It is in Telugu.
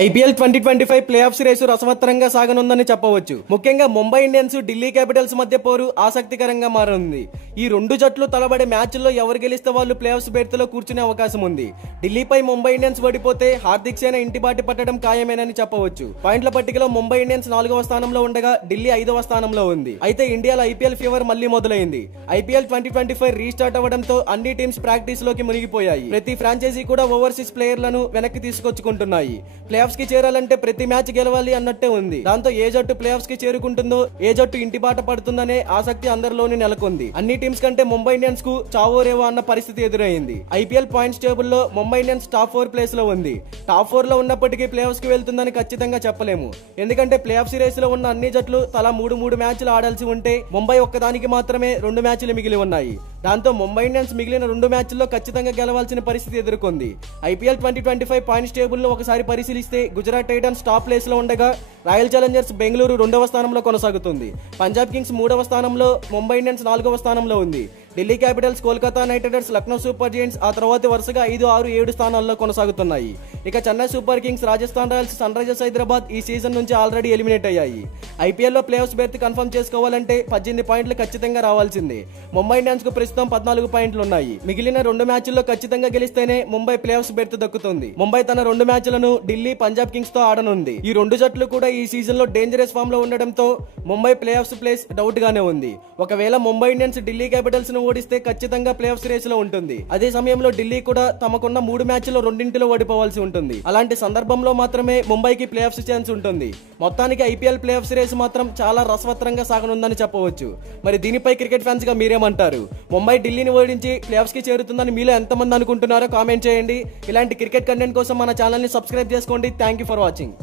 ఐపీఎల్ 2025 ప్లే ఆఫ్స్ రేసు రసవత్తరంగా సాగనుందని చెప్పవచ్చు. ముఖ్యంగా ముంబై ఇండియన్స్, ఢిల్లీ క్యాపిటల్స్ మధ్య పోరు ఆసక్తికరంగా మారనుంది. ఈ రెండు జట్లు తలబడే మ్యాచ్ల్లో ఎవరు గెలిస్తే వాళ్ళు ప్లే ఆఫ్స్ బెర్త్లో కూర్చునే అవకాశం ఉంది. ఢిల్లీపై ముంబై ఇండియన్స్ ఓడిపోతే హార్దిక్ సేన ఇంటిబాటి పట్టడం ఖాయమేనని చెప్పవచ్చు. పాయింట్ల పట్టికలో ముంబై ఇండియన్స్ 4వ స్థానంలో ఉండగా ఢిల్లీ 5వ స్థానంలో ఉంది. అయితే ఇండియాలో ఐపీఎల్ ఫీవర్ మళ్లీ మొదలైంది. ఐపీఎల్ 2025 రీస్టార్ట్ అవ్వడంతో అన్ని టీమ్స్ ప్రాక్టీస్ లోకి మునిగిపోయాయి. ప్రతి ఫ్రాంచైజీ కూడా ఓవర్సీస్ ప్లేయర్లను వెనక్కి తీసుకొచ్చుకుంటున్నాయి. ప్లే ఆఫ్స్ కి చేరాలంటే ప్రతి మ్యాచ్ గెలవాలి అన్నట్టే ఉంది. దాంతో ఏ జట్టు ప్లే ఆఫ్స్ కి చేరుకుంటుందో, ఏ జట్టు ఇంటి బాట పడుతుందనే ఆసక్తి అందరిలోని నెలకొంది. అన్ని టీమ్స్ కంటే ముంబై ఇండియన్స్ కు చావో రేవో అన్న పరిస్థితి ఎదురైంది. ఐపీఎల్ పాయింట్స్ టేబుల్ లో ముంబై ఇండియన్స్ టాప్ 4 ప్లేస్ లో ఉంది. టాప్ 4 లో ఉన్నప్పటికీ ప్లే ఆఫ్స్ కి వెళ్తుందని ఖచ్చితంగా చెప్పలేము. ఎందుకంటే ప్లే ఆఫ్ సిరీస్ లో ఉన్న అన్ని జట్లు తలా 3 మ్యాచ్లు ఆడాల్సి ఉంటే ముంబై ఒక్కదానికి మాత్రమే 2 మ్యాచ్లు మిగిలి ఉన్నాయి. దాంతో ముంబై ఇండియన్స్ మిగిలిన 2 మ్యాచ్ల్లో ఖచ్చితంగా గెలవాల్సిన పరిస్థితి ఎదుర్కొంది. ఐపీఎల్ 2025 పాయింట్స్ టేబుల్ ను ఒకసారి పరిశీలిస్తే గుజరాత్ టైటన్స్ టాప్ ప్లేస్ లో ఉండగా రాయల్ ఛాలెంజర్స్ బెంగళూరు 2వ స్థానంలో కొనసాగుతుంది. పంజాబ్ కింగ్స్ 3వ స్థానంలో, ముంబై ఇండియన్స్ 4వ స్థానంలో ఉంది. Delhi Capitals, Kolkata Knight Riders, Lucknow Super Giants ఆ తర్వాత వరుసగా 5, 6, 7 స్థానాల్లో కొనసాగుతున్నాయి. ఇక Chennai Super Kings, Rajasthan Royals, sunrisers Hyderabad ఈ సీజన్ నుంచి ఆల్రెడీ ఎలిమినేట్ అయ్యాయి. ఐపీఎల్లో ప్లే ఆఫ్స్ బెర్త్ కన్ఫర్మ్ చేసుకోవాలంటే 18 పాయింట్లు ఖచ్చితంగా రావాల్సిందే. ముంబై ఇండియన్స్ కు ప్రస్తుతం 14 పాయింట్లు ఉన్నాయి. మిగిలిన 2 మ్యాచ్ల్లో ఖచ్చితంగా గెలిస్తేనే ముంబై ప్లే ఆఫ్స్ బెర్త్ దక్కుతుంది. ముంబై తన 2 మ్యాచ్లను ఢిల్లీ, పంజాబ్ కింగ్స్ తో ఆడనుంది. ఈ 2 జట్లు కూడా ఈ సీజన్ లో డేంజరస్ ఫామ్ లో ఉండడంతో Mumbai play offs place doubt గానే ఉంది. ఒకవేళ ముంబై ఇండియన్స్ ఢిల్లీ క్యాపిటల్స్ ను ఓడిస్తే ఖచ్చితంగా ప్లే ఆఫ్స్ రేస్ లో ఉంటుంది. అదే సమయంలో ఢిల్లీ కూడా తమకున్న 3 మ్యాచ్ల్లో 2 ఓడిపోవాల్సి ఉంటుంది. అలాంటి సందర్భంలో మాత్రమే ముంబైకి ప్లే ఆఫ్స్ ఛాన్స్ ఉంటుంది. మొత్తానికి ఐపీఎల్ ప్లే ఆఫ్స్ రేస్ మాత్రం చాలా రసవత్తరంగా సాగనుందని చెప్పవచ్చు. మరి దీనిపై క్రికెట్ ఫ్యాన్స్ గా మీరేమంటారు? ముంబై ఢిల్లీని ఓడించి ప్లే ఆఫ్స్ కి చేరుతుందని మీలో ఎంతమంది అనుకుంటున్నారో కామెంట్ చేయండి. ఇలాంటి క్రికెట్ కంటెంట్ కోసం మన ఛానల్ ని సబ్స్క్రైబ్ చేసుకోండి. Thank you for watching.